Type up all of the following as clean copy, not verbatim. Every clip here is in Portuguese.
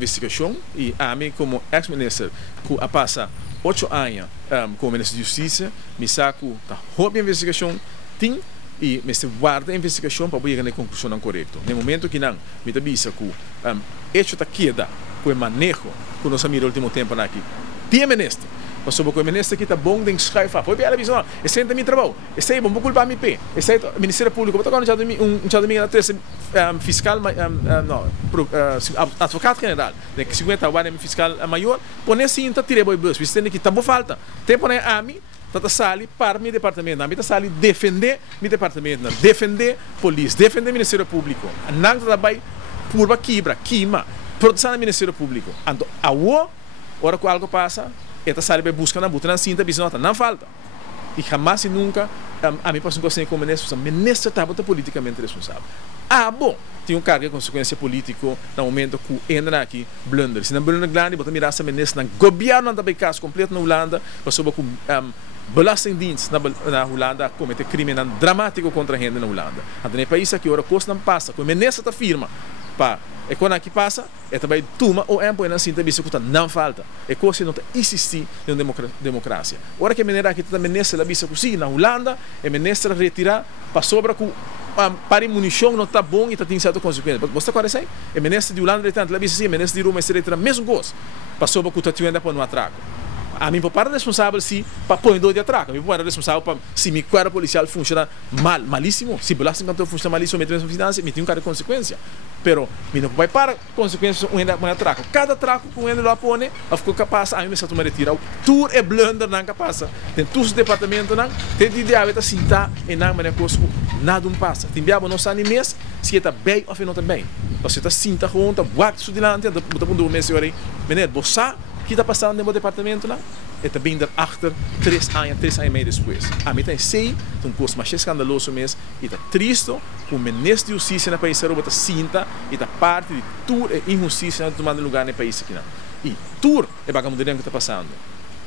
investigação e a mim como ex-ministro que a passa 8 anos como ministro de Justiça me saco da roupa investigação tem e me guarda a investigação para chegar na conclusão correta. No momento que não me avisa que hecho está queda com o manejo que nós amigos no último tempo aqui tem ministro passou com o ministro que está bom de escrever foi bem a visão esse é também trabalho esse é bom vou culpar me pé esse é o Ministério Público vou tocar um já domingo na fiscal advogado general de que 50 anos fiscal maior põe assim tá tirei boi bus você tem que tá boa falta tempo né a mim tá sali para meu departamento a mim tá sali defender meu departamento defender polícia defender Ministério Público não trabalho purba queima proteção do Ministério Público então a hora que algo passa esta sala vai buscar na buta na cinta bisnota não falta e jamais e nunca a mim passou com como ministro está politicamente responsável bom tem um cargo de consequência político no momento que entra aqui blunder se não blunder grande bota mirar essa ministro no governo também caso completo na Holanda passou com belastingdienst na Holanda comete crime dramático contra a gente na Holanda então no país aqui ora coisa não passa com o ministro está firma para e quando aqui passa, é também tuma ou é na cinta bisa que não falta. É coisa não existe em democracia. Ora que a maneira que também nessa la bisa que na Holanda, é ministra retirar para sobra que para munição não está bom e está tendo certa consequência. Você conhece aí? É ministra de Holanda retira, la bisa sim, ministra de Roma retira mesmo coisa. Para sobra que está tendo para no atraco. A mim para responsável se para pôr de atraco. A mim para responsável para se me quadra policial funciona malíssimo, se belasting cantor funciona malíssimo, me tem finanças, me tem cara de consequência. Pero me não vai para consequências um atraco. Cada atraco que ele lá põe, a ficou capaz a mim me sa tomar retira. Tour é blunder não capaz. Tem todos os departamentos não, tem de ideia está sentar e não maneira coisa nada passa. Tem biabo não sabe mês se está bem ou não está bem. Você está sinta junto, bate isso delante, botar um mês e aí, menino, você que está passando no meu departamento lá, e também achter 3 anos e meio depois. A mim tem sei, um curso mais escandaloso mesmo, e está triste, o ministro de Justiça no país está cinta, e está parte de toda a injustiça que tomando lugar no país aqui. E tudo é bagamunderia que está passando.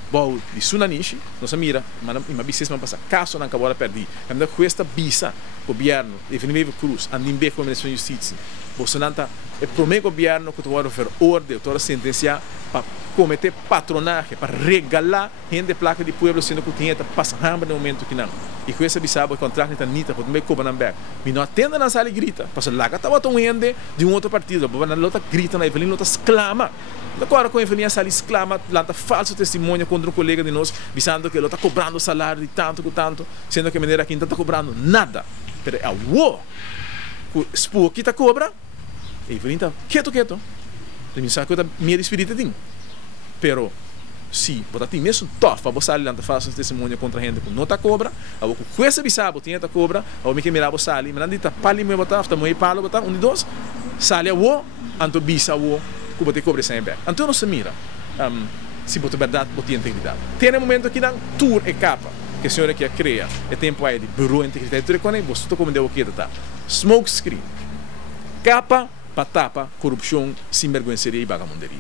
Bom, de Sunanishi, nossa mira, mas uma bisesma passa caso não acabou de perder. Ainda com esta bisa, o governo, e Felipe Cruz, andem bem com a ministra de Justiça. Bolsonaro é o primeiro governo que vai fazer ordem, toda sentenciar para cometer patronagem, para regalar gente placa de povo, sendo que tinha passa hambre no momento que não. E com essa bisaba o contrato está nita, porque também cobra na beca. Mas não atenda na sala e grita, passa lá que estava tão gente de um outro partido, porque na luta grita na Evelyn, luta exclama. Agora com a Evelyn sala exclama, lanta falso testemunho contra um colega de nós, dizendo que ele está cobrando salário de tanto, sendo que a maneira aqui não está cobrando nada. Pero é o expor que está cobra, e Evelyn está quieto. Ele sabe que eu minha espírito tem. Pero se você tem mesmo tofa, você ali lanta falso testemunho contra a gente que não está cobra, ou com essa bisabo tinha está cobra, ou me que mirar você ali, mas não está pali me botar, está muito palo botar, um de dois, sale a o, anto bisa o que você cobre sem back. Então não se mira, se você verdade, você integridade. Tem um momento que não tour e capa, que a senhora que a cria, é tempo aí de bureau de integridade, tudo quando você está como deu aqui tá, smoke screen, capa para tapa corrupção, sinvergüenceria e vagabunderia.